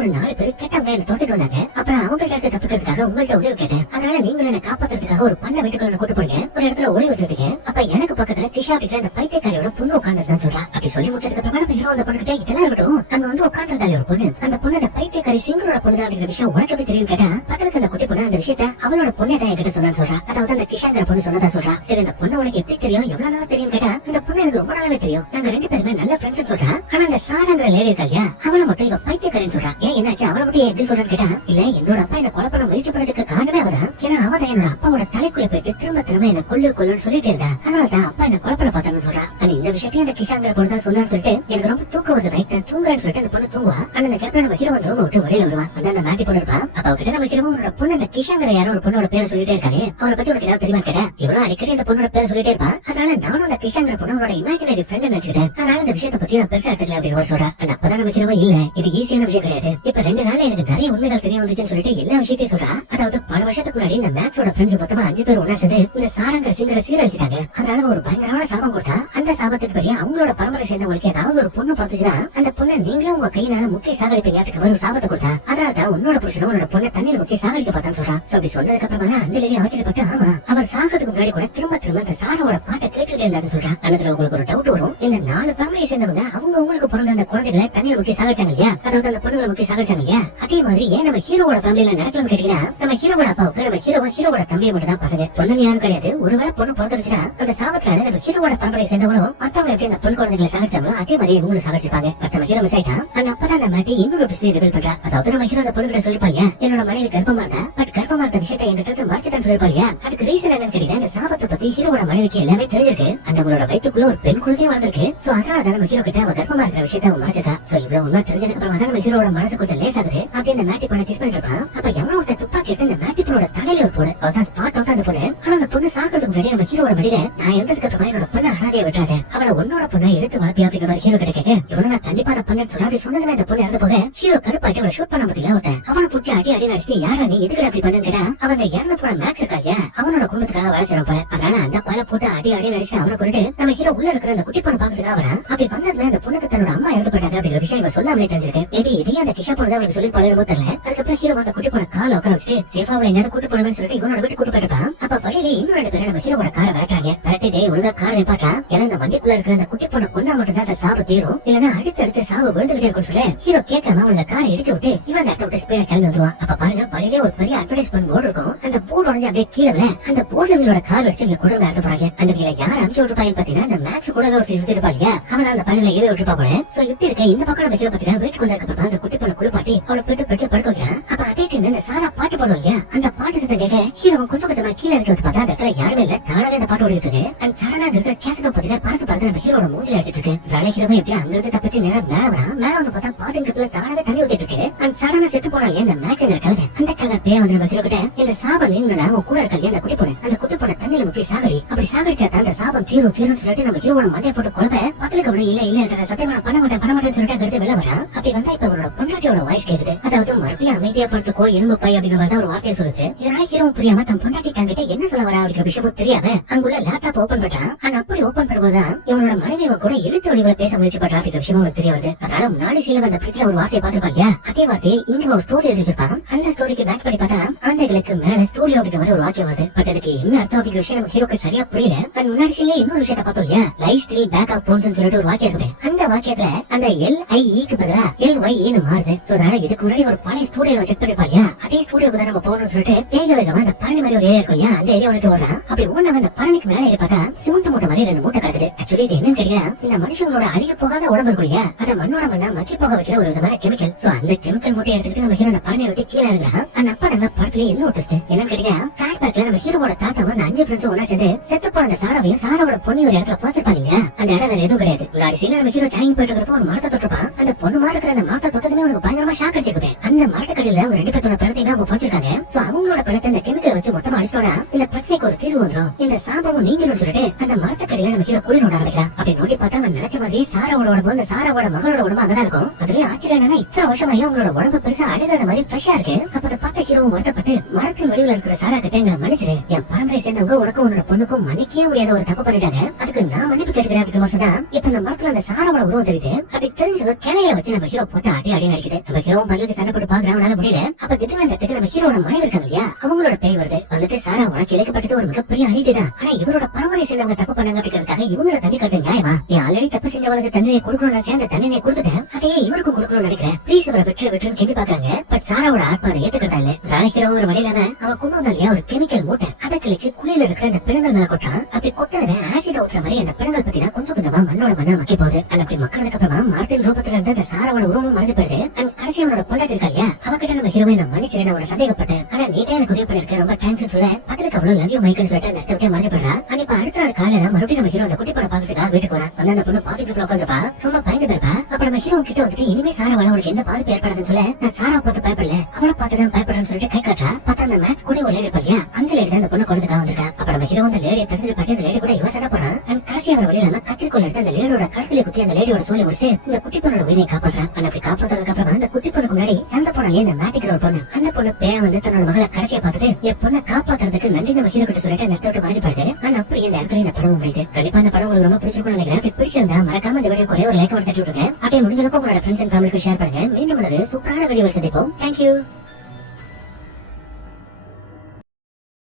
ஒரு 4 பேர் கெட்டவங்க என்ன துரத்திட்டு வந்தாங்க. அப்புறம் அவங்க இடத்தை தப்புக்கிறதுக்காக உங்கள்கிட்ட உதவி கேட்டேன். அதனால நீங்களும் என்ன காப்பாத்துறதுக்காக ஒரு பண்ண வீட்டுக்குள்ள கூட்டு போனீங்க, ஒரு இடத்துல ஒளி வச்சிருக்கீங்க. அப்ப எனக்கு பக்கத்துல கிஷா அப்படிங்கிற அந்த பைத்தியக்காரியோட பொண்ணு உட்கார்ந்துருந்தான்னு சொல்றா. அப்படி சொல்லி முடிச்சதுக்கு அப்புறமா நம்ம ஹீரோ அந்த பொண்ணுகிட்ட, இதெல்லாம் இருக்கட்டும், அங்க வந்து உட்கார்ந்துருந்தாலே ஒரு பொண்ணு, அந்த பொண்ணு அந்த பைத்தியக்காரி சிங்கரோட பொண்ணு அப்படிங்கிற விஷயம் உனக்கு எப்படி தெரியும் கேட்டா, பக்கத்துல அந்த குட்டி பொண்ணு அந்த விஷயத்த அவளோட பொண்ணை தான் என்கிட்ட சொன்னான்னு சொல்றா. அதாவது அந்த கிஷாங்கிற பொண்ணு சொன்னதா சொல்றா. சரி, இந்த பொண்ணு உனக்கு எப்படி தெரியும், எவ்வளவு நாளா தெரியும் கேட்டா, அந்த பொண்ணு எனக்கு ரொம்ப நாளாவே தெரியும், நாங்க 2 பேருமே நல்ல ஃப்ரெண்ட்ஸ் சொல்றா. ஆனா அந்த சாராங்கிற லேடி இருக்கா இல்லையா, அவளை மட்டும் இவ பைத்தியக்காரின்னு சொல்றா. ஏன் என்னாச்சு, அவளை மட்டும் எப்படி சொல்றான்னு கேட்டா, இல்ல என்னோட அப்பா என்ன கொலை பண்ண முயற்சி பண்ணதுக்கு காரணமே அவதான். ஏன்னா அவதான் என்னோட அப்பாவோட தலைக்குள்ள போயிட்டு திரும்ப என்ன கொல்லுன்னு சொல்லிட்டு இருந்தா. அதனாலதான் அப்பா என்ன கொலை பண்ண பார்த்தான்னு சொல்றா. ஆனா இந்த விஷயத்தையும் அந்த கிஷாங்கிற பொண்ணு தான் சொன்னான்னு சொல்லிட்டு எனக்கு ரொம்ப தூக்கம் வருது நைட், நான் தூங்குறேன்னு சொல்லிட்டு அந்த பொண்ணு தூங்குவா. ஆனா அந்த கேப்டன் நம்ம ஹீரோ வந்து ரூம் விட்டு வெளியில வருவான். அந்த மேட்டி பொண்ணு இருப்பா. அப்ப அவகிட்ட நம்ம ஹீரோ உன்னோட பொண்ணு அந்த கிஷாங்கிற யாரோ ஒரு பொண்ணோட பேரை சொல்லிட்டே இருக்காளே, அவளை பத்தி உனக்கு ஏதாவது தெரியுமா கேட்டா, இவ்வளவு அடிக்கடி அந்த பொண்ணோட பேரை சொல்லிட்டே இருப்பா. அதனால நானும் அந்த கிஷாங்கிற பொண்ணோட இமேஜினரி ஃப்ரெண்ட் நினைச்சுக்கிட்டேன். அதனால இந்த விஷயத்தை பத்தி நான் பெருசா எடுத்துக்கல அப்படின்னு சொல்றா. ஆனா அப்பதான் நம்ம ஹீரோ, இல்ல இது ஈஸியான விஷயம் கிடையாது, இப்ப 2 நாள்ல எனக்கு நிறைய உண்மைகள் தெரிய வந்துச்சுன்னு சொல்லிட்டு எல்லா விஷயத்தையும் சொல்றா. அதாவது பல வருஷத்துக்கு முன்னாடி இந்த மேக்ஸோட ஃப்ரெண்ட்ஸ் மொத்தமா 5 பேர் ஒண்ணா சேர்ந்து இந்த சாரங்க சிங்கரை சீரழிச்சிட்டாங்க. அதனால ஒரு பயங்கரமான சாபம் கொடுத்தா. அந்த சாபத்தின் படி அவங்களோட பரம்பரை சேர்ந்தவங்களுக்கு ஏதாவது ஒரு பொண்ணு பார்த்துச்சுன்னா அந்த பொண்ணை நீங்களும் உங்க கையினால முக்கிய சாகடிப்பீங்க அப்படிங்கிற ஒரு சாபத்தை கொடுத்தா. அதனாலதான் உன்னோட புருஷனும் உன்னோட பொண்ணை தண்ணியில முக்கிய சாகடிக்க பார்த்தான்னு சொல்றான். அப்படி சொன்னதுக்கு அப்புறமா தான் அந்த லேடி ஆச்சரியப்பட்டு, ஆமா அவர் சாகிறதுக்கு முன்னாடி கூட திரும்ப அந்த சாரோட பாட்டை கேட்டுட்டே இருந்தாரு சொல்றான். அதுல உங்களுக்கு ஒரு டவுட் வரும், இந்த 4 ஃபேமிலியை சேர்ந்தவங்க அவங்க உங்களுக்கு பிறந்த அந்த குழந்தைகளை தண்ணியில முக்கிய சாகடிச்சாங்க இல்லையா, அதாவது அந்த பொண்ணுங்களை முக்கிய சாகடிச்சாங்க இல்லையா, அதே மாதிரி ஏன் நம்ம ஹீரோவோட ஃபேமிலியில நடக்கலன்னு கேட்டீங்கன்னா, நம்ம ஹீரோவோட அப்பாவுக்கு நம்ம ஹீரோவோட தம்பியை மட்டும் தான் பசங்க, பொண்ணு யாரும் கிடையாது. ஒருவேளை பொண்ணு பிறந்துருச்சுன்னா அந்த சாபத்தினால நம்ம ஹீரோவோட பரம்பரையை சேர்ந்தவங்களும் மத்தவங்க எப்படி அந்த பொண்ணு குழந்தைகளை சாகடிச்சாங்களோ அதே மாதிரி இவங்களும் சாகடிச்சிருப்பாங்க. பட் நம்ம ஹீரோ மிஸ் ஆயிட்டான். அந்த அப்பதான் அந்த மேட்டி இன்னொரு ட்விஸ்ட் ரிவீல் பண்றா. அதாவது நம்ம ஹீரோ அந்த பொண்ணு கிட்ட சொல்லிப்பாங்க, என்னோட மனைவி கர்ப்பமா இருந்தா, பட் கர்ப்பமா இருந்த விஷயத்தை என்கிட்ட மறைச்சிட்டான்னு சொல்லிருப்பாங்க. அதுக்கு ரீசன் என்னன்னு கேட்டீங்கன்னா, இந்த சாபத்தை பத்தி ஹீரோவோட மனைவிக்கு எல்லாமே தெரிஞ்சிருக்கு. அவங்களோட வயிற்றுக்குள்ள ஒரு பெண் குழந்தையும் வளர்ந்திருக்கு. சோ அதனாலதான் நம்ம ஹீரோ கிட்ட அவ கர்ப்பமா இருக்கிற விஷயத்தை அவன் மறைச்சிருக்கா. சோ இவ்வளவு உண்மை தெரிஞ்சதுக்கு அப்புறமா தான் நம்ம ஹீரோட மனசு கொஞ்சம் லேஸ் ஆகுது. அப்படி அந்த மேட்டி பொண்ணை கிஸ் பண்ணிட்டு இருப்பான். அப்ப எவனோ ஒருத்தர் துப்பாக்கி எடுத்து அந்த மேட்டி பொண்ணோட தலையில ஒரு போடு. அவதான் ஸ்பாட் அவுட் அந்த பொண்ணு. ஆனா அந்த பொண்ணு சாகிறதுக்கு முன்னாடி நம்ம ஹீரோட வழியில, நான் இருந்ததுக்கு அப்புறமா என்னோட பொண்ணை அனாதையை விட்டுறாத, அவளை உன்னோட பொண்ணை எடுத்து வளர்ப்பியா அப்படிங்கிற மாதிரி ஹீரோ கிட்ட கேட்க, இவனை நான் கண்டிப்பா அதை பண்ணு சொல்ல. அப்படி சொன்னதுமே அந்த பொண்ணு இறந்து போக ஹீரோ கடுப்பாட்டி அவளை ஷூட் பண்ண முடியல. ஒருத்தன் அவனை பிடிச்சி அடி நடிச்சு, யாரா நீ எதுக்கு அப்படி பண்ணு கேட்டா, அவன் இறந்து போன மேக்ஸ் இருக்காயா அவனோட குடும்பத்துக்காக வேலை செய்யறப்ப, அதனால அந்த பல போட்டு அடி நடிச்சு அவனை கொண்டு நம்ம ஹீரோ உள்ள இருக்கிற அந்த குட்டி பொண்ணு பாக்குறதுக்காக வரான். அப்படி வந்ததுமே அந்த பொண்ணுக்கு தன்னோட அம்மா இறந்து போயிட்டாங்க அப்படிங்கிற விஷயம் இவன் சொல்லாமலே தெரிஞ்சிருக்கேன். மேபி இதையே அந்த கிஷா பொண்ணு தான் சொல்லி பழகிறமோ தெரியல. அதுக்கப்புறம் ஹீரோ அந்த குட்டி பொண்ணை கால உட்கார வச்சுட்டு சேஃபா அவளை எங்கேயாவது கூட்டு போடுவேன்னு சொல்லிட்டு இவனோட வீட்டு கூட்டு போயிருப்பான். அப்ப வழியில இன்னும் 2 பேரும் நம்ம ஹீரோட காரை விரட்டுறாங்க. விரட்டிட்டே ஒழுங்கா காரை நிப்பாட்டா. ஏன்னா இந்த வண்டிக்குள்ள இருக்கிற அந்த குட்டி பொண்ணை கொண்டா மட்டும் தான் அந்த சாவு தீரும், இல்லன்னா அடுத்தடுத்து சாவு விழுந்துகிட்டே இருக்கும்னு சொல்ல ஹீரோ கேட்காம அவளோட காரை இடிச்சு விட்டு இவன் அந்த இடத்த விட்டு ஸ்பீடா கிளம்பி வந்துருவான். அப்ப பாருங்க, வழியிலே ஒரு பெரிய அட்வர்டைஸ்மெண்ட் போர்டு இருக்கும். அந்த போர்டு உடஞ்சு அப்படியே கீழே அந்த போர்டுல இவங்களோட கார் வச்சு இங்க கொண்டு நடத்த போறாங்க. அந்த யார் அனுப்பிச்சு விட்டுருப்பாங்க பாத்தீங்கன்னா, அந்த மேக்ஸ் கூட ஒரு சுத்தி இருப்பாங்க. அவன் அந்த பள்ளியில ஏறி விட்டுருப்பா போல. சோ இப்படி இருக்க இந்த பக்கம் நம்ம ஹீரோ பாத்தீங்கன்னா வீட்டுக்கு வந்ததுக்கு அப்புறம் அந்த குட்டி பொண்ணை குளிப்பாட்டி அவளை பெட்டு படுக்க வைக்கிறான். அப்ப அதே டைம் இந்த சாரா பாட்டு பாடுவோம் இல்லையா, அந்த பாட்டு சத்தம் கேட்க ஹீரோ கொஞ்சமா கீழே இறக்கி வச்சு பார்த்தா அந்த இடத்துல யாருமே இல்ல. தானாவே அந்த பாட்டு ஓடிட்டு இருக்கு. அண்ட் சடனா இருக்கிற கேசனோ பாத்தீங்கன்னா பார்த்து நம்ம ஹீரோட மூஞ்சில அடிச்சிட்டு இருக்கு. ஜட ஹீரோவை அவன் எப்படியா அங்க இருந்து தப்பிச்சு நேரா மேல வரான். மேல வந்து பார்த்தா பாத்திரத்துல தானாவே தண்ணி ஊத்திட்டு இருக்கு. அண்ட் சடனா செத்து போனாலே அந்த மேட்ச்ங்கிற கிழமை அந்த கிழமை பேய வந்து நம்ம ஹீரோ கிட்ட இந்த சாபம் நீங்கடா அவன் கூட இருக்காது அந்த குட்டி பொண்ணு அந்த குட்டி பொண்ணை தண்ணியில முக்கி சாகடி அப்படி சாகடிச்சா அந்த சாபம் தீரும் சொல்லிட்டு நம்ம ஹீரோட மண்டையை போட்டு குழப்ப பக்கத்துல கூட இல்ல சத்தியமா பண்ண மாட்டேன்னு சொல்லிட்டு அடுத்து வெளில வரான். அப்படி வந்தா இப்ப அவரோட பொண்டாட்டியோட வாய்ஸ் கேக்குது. அதாவது மறுபடியும் அமைதியா படுத்துக்கோ இரும்பு பை அப்படிங்கிற மாதிரி ஒரு வார்த்தையை சொல்லுது. இதனால ஹீரோ புரியாம தன் பொண்டாட்டி தங்கிட்ட என்ன சொல்ல வரா அப்படிங்கிற விஷயம் தெரியாம அங்குள்ள லேப்டாப் ஓபன் பண்றான். ஆனா அப்படி ஓபன் பண்ணும்போதுதான் இவனோட மனைவி கூட எழுத்து வடிவுல பேச முயற்சி பண்றா அப்படிங்கிற விஷயம் அவனுக்கு தெரிய வருது. அதனால முன்னாடி சீல அந்த பிரிட்ஜ்ல ஒரு வார்த்தையை பார்த்திருப்பா இல்லையா, அதே வார்த்தையை இங்க ஒரு ஸ்டோரி எழுதி வச்சிருப்பான். அந்த ஸ்டோரிக்கு மேட்ச் பண்ணி பார்த்தா ஆண்டைகளுக்கு மேல ஸ்டூடியோ அப்படிங்கிற மாதிரி ஒரு வாக்கியம் வருது. பட் அதுக்கு என்ன அர்த்தம் அப்படிங்கிற விஷயம் நம்ம ஹீரோக்கு சரியா புரியல. அண்ட் முன்னாடி சீல இன்னொரு விஷயத்த பார்த்தோம் இல்லையா, life still pack of bones சொல்லிட்டு ஒரு வாக்கியம் இருக்கு. அந்த வாக்கியத்துல அந்த LIE பதிலா LYE மாறுது. சோ அதனால இதுக்கு முன்னாடி ஒரு பழைய ஸ்டூடியோவை செக் பண்ணிருப்பா இல்லையா, அதே ஸ்டூடியோக்கு தான் நம்ம போகணும்னு சொல்லிட்டு வேகமா அந்த பரணி மாதிரி ஒரு ஏரியா இருக்கும் இல்லையா, அந்த ஏரியா வரைக்கும் ஓடுறான். அப்படி ஓடுன அந்த பரணிக்கு மேல ஏறி பார்த்தா சிமெண்ட் மூட்டை மாதிரி 2 மூட்டை கிடக்குது. ஆக்சுவலி இது என்னன்னு கேட்டா இந்த மனுஷங்களோட அழிய போகாத உடம்பு இருக்கும் இல்லையா, அதை மண்ணோட மண்ணா மக்கி போக வைக்கிற ஒரு விதமான கெமிக்கல். சோ அந்த கெமிக்கல் மூட்டையை எடுத்துக்கிட்டு நம்ம ஹீரோ அந்த பரணியை விட்டு கீழே இருக்கிறான். அந்த அப்ப நம்ம படத்துல இன்னொரு ட்விஸ்ட் என்னன்னு கேட்டீங்கன்னா, பிளாஷ்பேக்ல நம்ம ஹீரோட தாத்தாவும் அந்த 5 ஃப்ரெண்ட்ஸும் ஒண்ணா சேர்ந்து செத்து போன அந்த சாராவையும் சாராவோட பொண்ணு ஒரு இடத்துல போச்சிருப்பாங்க. அந்த இடம் வேற எதுவும் கிடையாது. முன்னாடி சீல நம்ம ஹீரோ ஜாயின் போயிட்டு இருக்கப்போ ஒரு மரத்தை தொட்டிருப்பான். அந்த பொண்ணு மாதிரி இருக்கிற அந்த மரத்தை தொட்டதுமே உனக்கு பயங்கரமா ஷாக் அடிச்சிருப்பேன். அந்த மரத்துக்கடியில அவங்க 2 பேரோட பணத்தையுமே அவங்க போச்சிருக்காங்க. சோ அவங்களோட பணத்தை இந்த கெமிக்கல் வச்சு மொத்தமா அடிச்சோட இந்த பிரச்சனைக்கு ஒரு தீர்வு வந்துடும், இந்த சாபமும் நீங்களும் சொல்லிட்டு அந்த மரத்துக்கடியில நம்ம ஹீரோ குளிர் நோட ஆரம்பிக்கிறான். அப்படி நோண்டி பார்த்தா அவன் நினைச்ச மாதிரி சாராவோட உடம்பு அந்த சாராவோட மகளோட உடம்பு அங்கதான் இருக்கும். அதுலயும் ஆச்சரியம் என்னன்னா இத்தனை வருஷமாயும் அவங்களோட உடம்பு பெருசா அழுகாத மாதிரி ஃப்ரெஷ்ஷா இருக்கு. அப்ப அதை பார்த்த ஹீரோவும் வருத்தப்பட்டு மரத்தின் வடிவில் இருக்கிற சாரா கிட்ட எங்களை மன்னிச்சிரு, என் பரம்பரை சேர்ந்தவங்க உனக்கும் உன்னோட பொண்ணுக்கும் மன்னிக்கவே முடியாத ஒரு தப்பு பண்ணிட்டாங்க, அதுக்கு நான் மன்னிப்பு கேட்கிறேன் அப்படின்னு சொன்னா இப்ப இந்த மரத்துல அந்த சாராவோட உருவம் தெரியுது. அப்படி தெரிஞ்சதும் கிளையில வச்சு நம்ம ஹீரோ போட்டு அடி நடிக்குது. நம்ம ஹீரோ பதிலுக்கு சண்டை போட்டு பாக்குறேன், அவனால முடியல. அப்ப திடீர்னு அந்த இடத்துக்கு நம்ம ஹீரோட மனைவி இருக்காங்க இல்லையா, அவங்களோட பேய் வருது. வந்துட்டு சாரா உனக்கு இழைக்கப்பட்டது ஒரு மிகப்பெரிய அநீதிதான், ஆனா இவரோட பரம்பரை சேர்ந்தவங்க தப்பு பண்ணாங்க அப்படிங்கிறதுக்காக இவங்கள தண்ணி கட்டு நியாயமா, நீ ஆல்ரெடி தப்பு செஞ்சவங்களுக்கு தண்டனை கொடுக்கணும்னு நினைச்சேன், அந்த தண்டனை கொடுத்துட்டேன், அதையே இவருக்கும் கொடுக்கணும்னு நினைக்கிறேன், ப்ளீஸ் இவரை விட்டுன்னு கெஞ்சி பாக்குறாங்க. பட் சாராவோட ஆத்மா அதை ஏத்துக்கிறதா இல்ல. அதனால ஹீரோ ஒரு வழியிலாம அவ கொண்டு வந்தா இல்லையா ஒரு கெமிக்கல் மூட்டை, அதை கிழிச்சு குளியில இருக்கிற அந்த பிணங்கள் மேல கொட்டான். அப்படி கொட்டதுமே ஆசிட் ஊத்துற மாதிரி அந்த பிணங்கள் பத்தினா கொஞ்சம் கொஞ்சமா மண்ணோட மண்ணா மக்கி போகுது. அண்ட் அப்படி மக்களுக்கு அப்புறமா மரத்தின் ரூபத்துல இருந்த அந்த சாராவோட உருவமும் மறைஞ்சு போயிடுது. அண்ட் கடைசி அவரோட பொண்டாட்டி இருக்கா இல்லையா, அவகிட்ட நம்ம ஹீரோவை நான் மன்னிச்சிருந்தேன், அவனை சந்தேகப்பட்டேன், ஆனா நீட்டா எனக்கு உதவி பண்ணிருக்க ரொம்ப தேங்க்ஸ் சொல்ல பதிலுக்கு அவ்வளவு லவ் யூ மைக்கேல் சொல்லிட்டு அந்த இடத்த மறைஞ்சு போயிடுறா. அண்ட் இப்ப அடுத்த நாள் காலையில தான் மறுபடியும் நம்ம ஹீரோ அந்த குட்டி பொண்ணை பாக்கிறதுக்காக வீட்டுக்கு வரான். வந்து அந்த பொண்ணு பாத்துட்டு உட்காந்துருப்பா, ரொம்ப பயந்து போயிருப்பா. அப்ப நம்ம ஹீரோ கிட்ட வந்துட்டு இனிமே சாராவால உனக்கு எந்த பாதிப்பு ஏற்படாதுன்னு சொல்ல நான் சாரா பார்த்து பயப்படல, அவளை பார்த்துதான் பயப்படுறேன்னு சொல்லிட்டு கை காட்டா. பார்த்தா அந்த மேட்ச் கூட ஒரு லேடி இருப்பா இல்லையா, அந்த லேடி தான் அந்த பொண்ணு கொண்டுக்காக வந்திருக்கா. அப்ப நம்ம ஹீரோ அந்த லேடியை தடுத்து பாட்டி அந்த லேடி கூட இவன் சண்டை போறான். அண்ட் கடைசி அவர் வழியில கத்திரிக்கோள் எடுத்து அந்த லேடியோட கழுத்துல குத்தி அந்த லேடியோட சோலை முடிச்சு இந்த குட்டி பொண்ணோட உயிரை காப்பாற்றான். அப்படி காப்பாற்றதுக்கு அப்புறமா அந்த குட்டி பொண்ணுக்கு முன்னாடி அந்த பொண்ணு இந்த மேட்டிக்கிற ஒரு பொண்ணு, அந்த பொண்ணு பேய வந்து தன்னோட மகளை கடைசியை பார்த்துட்டு என் பொண்ணை காப்பாத்துறதுக்கு நன்றி நம்ம ஹீரோ கிட்ட சொல்லிட்டு அந்த இடத்த விட்டு மறைஞ்சு போயிடுது. ஆனா அப்படி இந்த இடத்துல இந்த படம் முடியுது. கண்டிப்பா அந்த படம் உங்களுக்கு ரொம்ப பிடிச்சிருக்கும்னு நினைக்கிறேன். அப்படி பிடிச்சிருந்தா மறக்காம இந்த வீடியோ ஒரே ஒரு லைக் தட்டி விட்டுருங்க. அப்படியே முடிஞ்சளவுக்கு உங்களோட ஃப்ரெண்ட்ஸ் அண்ட் ஃபேமிலிக்கு ஷேர் பண்ணுங்க. மீண்டும் ஒரு சூப்பரான வீடியோவில் சந்திப்போம். தேங்க்யூ.